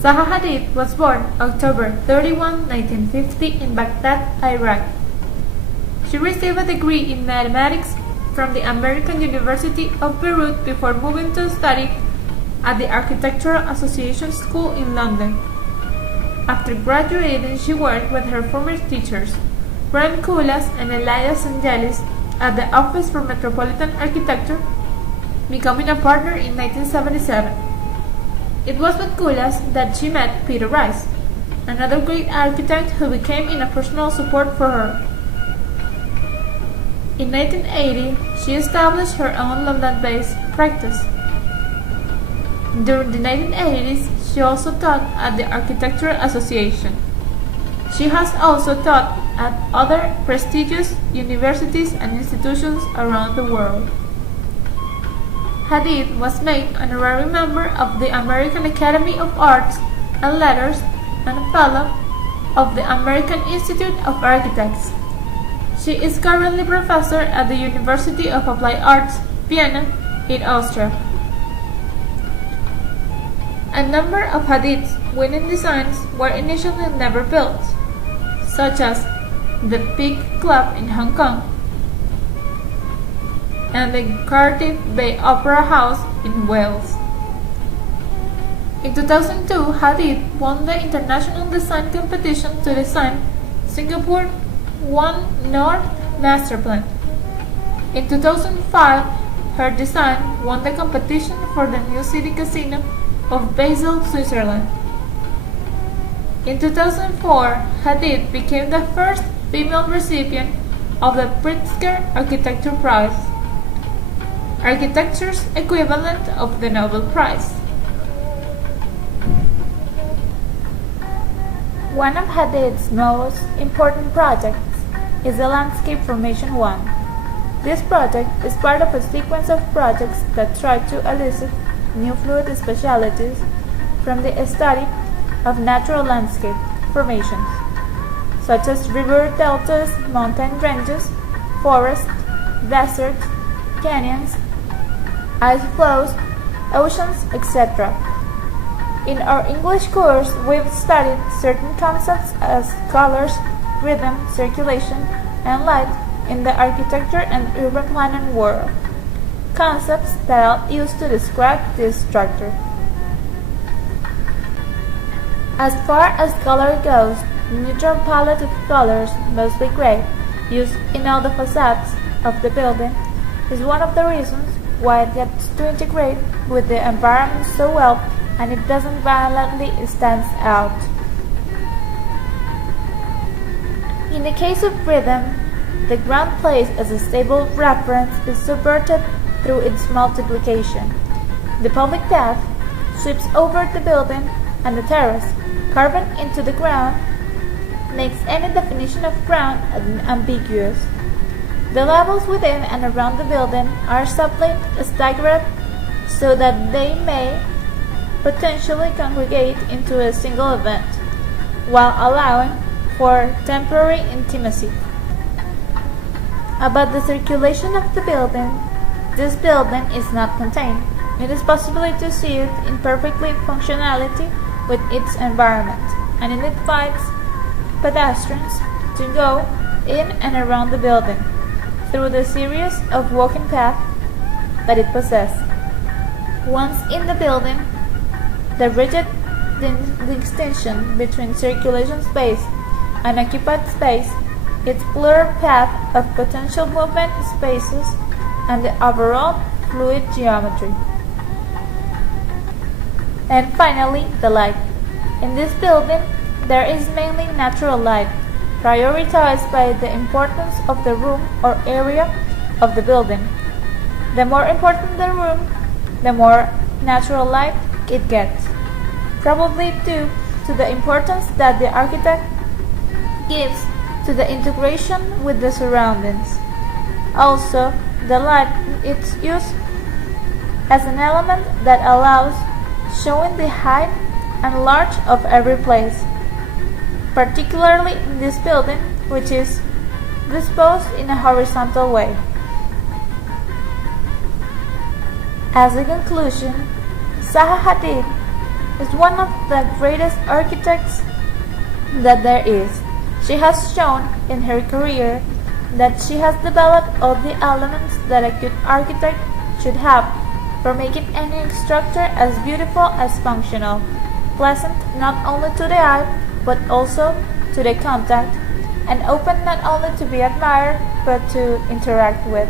Zaha Hadid was born October 31, 1950 in Baghdad, Iraq. She received a degree in mathematics from the American University of Beirut before moving to study at the Architectural Association School in London. After graduating, she worked with her former teachers, Brian Koulas and Elias Angelis, at the Office for Metropolitan Architecture, becoming a partner in 1977. It was with Koulas that she met Peter Rice, another great architect who became a personal support for her. In 1980, she established her own London-based practice. During the 1980s, she also taught at the Architectural Association. She has also taught at other prestigious universities and institutions around the world. Hadid was made honorary member of the American Academy of Arts and Letters and a fellow of the American Institute of Architects. She is currently professor at the University of Applied Arts, Vienna, in Austria. A number of Hadid's winning designs were initially never built, such as the Peak Club in Hong Kong and the Cardiff Bay Opera House in Wales. In 2002, Hadid won the international design competition to design Singapore One North Master Plan. In 2005, her design won the competition for the new city casino of Basel, Switzerland. In 2004, Hadid became the first female recipient of the Pritzker Architecture Prize, architecture's equivalent of the Nobel Prize. One of Hadid's most important projects is the Landscape Formation 1. This project is part of a sequence of projects that try to elicit new fluid specialities from the study of natural landscape formations, such as river deltas, mountain ranges, forests, deserts, canyons, ice flows, oceans, etc. In our English course, we've studied certain concepts as colors, rhythm, circulation, and light in the architecture and urban planning world, concepts that I'll use to describe this structure. As far as color goes, the neutral palette of colors, mostly gray, used in all the facades of the building, is one of the reasons why it gets to integrate with the environment so well and it doesn't violently stand out. In the case of rhythm, the ground placed as a stable reference is subverted through its multiplication. The public path sweeps over the building, and the terrace, carven into the ground, makes any definition of ground ambiguous. The levels within and around the building are subtly staggered so that they may potentially congregate into a single event, while allowing for temporary intimacy. About the circulation of the building, this building is not contained. It is possible to see it in perfectly functionality with its environment, and it invites pedestrians to go in and around the building through the series of walking paths that it possesses. Once in the building, the rigid distinction between circulation space and occupied space, its blurred path of potential movement spaces, and the overall fluid geometry. And finally, the light. In this building, there is mainly natural light, prioritized by the importance of the room or area of the building. The more important the room, the more natural light it gets, probably due to the importance that the architect gives to the integration with the surroundings. Also, the light is used as an element that allows showing the height and large of every place, particularly in this building, which is disposed in a horizontal way. As a conclusion, Zaha Hadid is one of the greatest architects that there is. She has shown in her career that she has developed all the elements that a good architect should have for making any structure as beautiful as functional, pleasant not only to the eye but also to the contact, and open not only to be admired but to interact with.